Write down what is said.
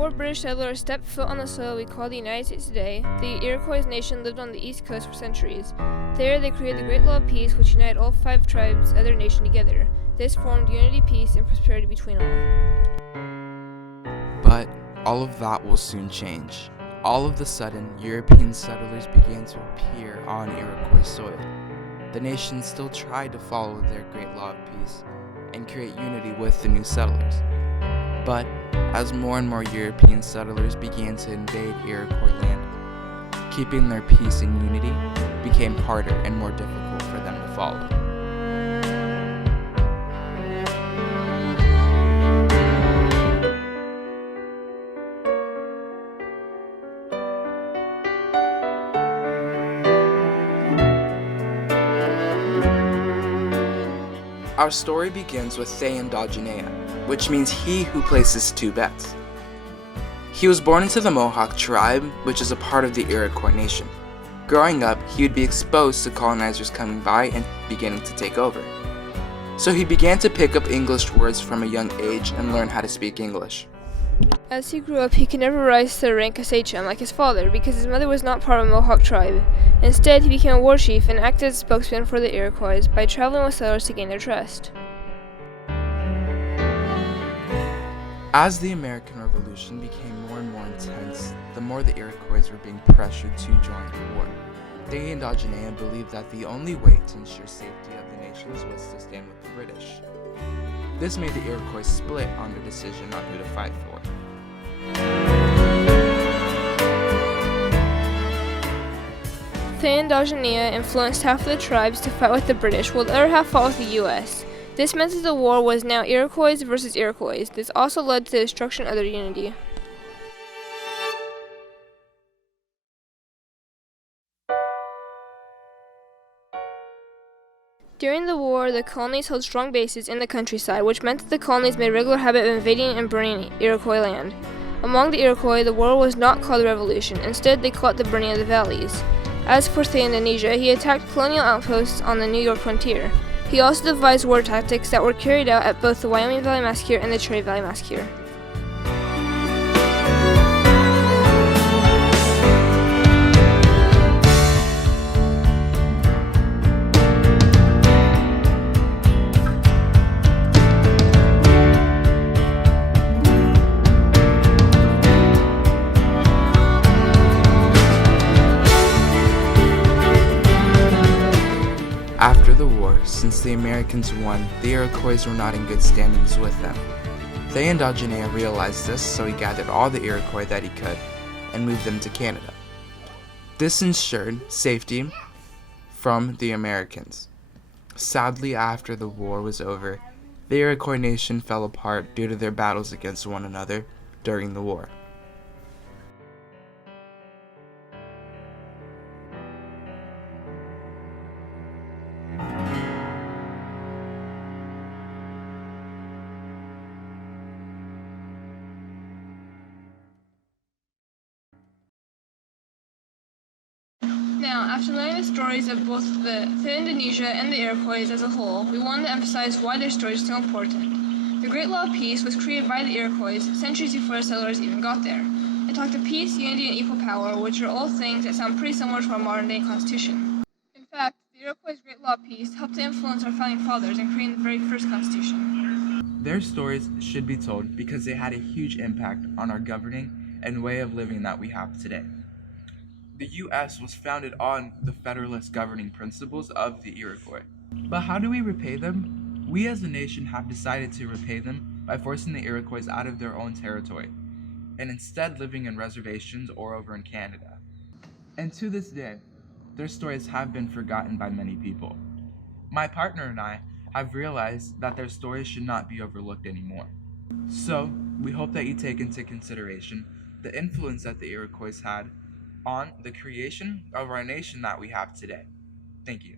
Before British settlers stepped foot on the soil we call the United States today, the Iroquois nation lived on the east coast for centuries. There, they created the Great Law of Peace, which united all 5 tribes of their nation together. This formed unity, peace, and prosperity between all. But all of that will soon change. All of a sudden, European settlers began to appear on Iroquois soil. The nation still tried to follow their Great Law of Peace and create unity with the new settlers. But as more and more European settlers began to invade Iroquois land, keeping their peace and unity became harder and more difficult for them to follow. Our story begins with Thayendanegea, which means he who places 2 bets. He was born into the Mohawk tribe, which is a part of the Iroquois nation. Growing up, he would be exposed to colonizers coming by and beginning to take over. So he began to pick up English words from a young age and learn how to speak English. As he grew up, he could never rise to the rank of sachem like his father because his mother was not part of a Mohawk tribe. Instead, he became a war chief and acted as a spokesman for the Iroquois by traveling with settlers to gain their trust. As the American Revolution became more and more intense, the more the Iroquois were being pressured to join the war. Thayendanegea believed that the only way to ensure safety of the nations was to stand with the British. This made the Iroquois split on their decision on who to fight for. Thayendanegea influenced half of the tribes to fight with the British, while the other half fought with the U.S. This meant that the war was now Iroquois versus Iroquois. This also led to the destruction of their unity. During the war, the colonies held strong bases in the countryside, which meant that the colonies made a regular habit of invading and burning Iroquois land. Among the Iroquois, the war was not called the Revolution. Instead, they called it the burning of the valleys. As for Thayendanegea, he attacked colonial outposts on the New York frontier. He also devised war tactics that were carried out at both the Wyoming Valley Massacre and the Cherry Valley Massacre. After the war, since the Americans won, the Iroquois were not in good standings with them. Thayendanegea realized this, so he gathered all the Iroquois that he could and moved them to Canada. This ensured safety from the Americans. Sadly, after the war was over, the Iroquois nation fell apart due to their battles against one another during the war. Now, after learning the stories of both the Thayendanegea and the Iroquois as a whole, we wanted to emphasize why their stories are so important. The Great Law of Peace was created by the Iroquois centuries before the settlers even got there. It talked of peace, unity, and equal power, which are all things that sound pretty similar to our modern-day Constitution. In fact, the Iroquois' Great Law of Peace helped to influence our founding fathers in creating the very first Constitution. Their stories should be told because they had a huge impact on our governing and way of living that we have today. The U.S. was founded on the Federalist governing principles of the Iroquois. But how do we repay them? We as a nation have decided to repay them by forcing the Iroquois out of their own territory, and instead living in reservations or over in Canada. And to this day, their stories have been forgotten by many people. My partner and I have realized that their stories should not be overlooked anymore. So, we hope that you take into consideration the influence that the Iroquois had on the creation of our nation that we have today. Thank you.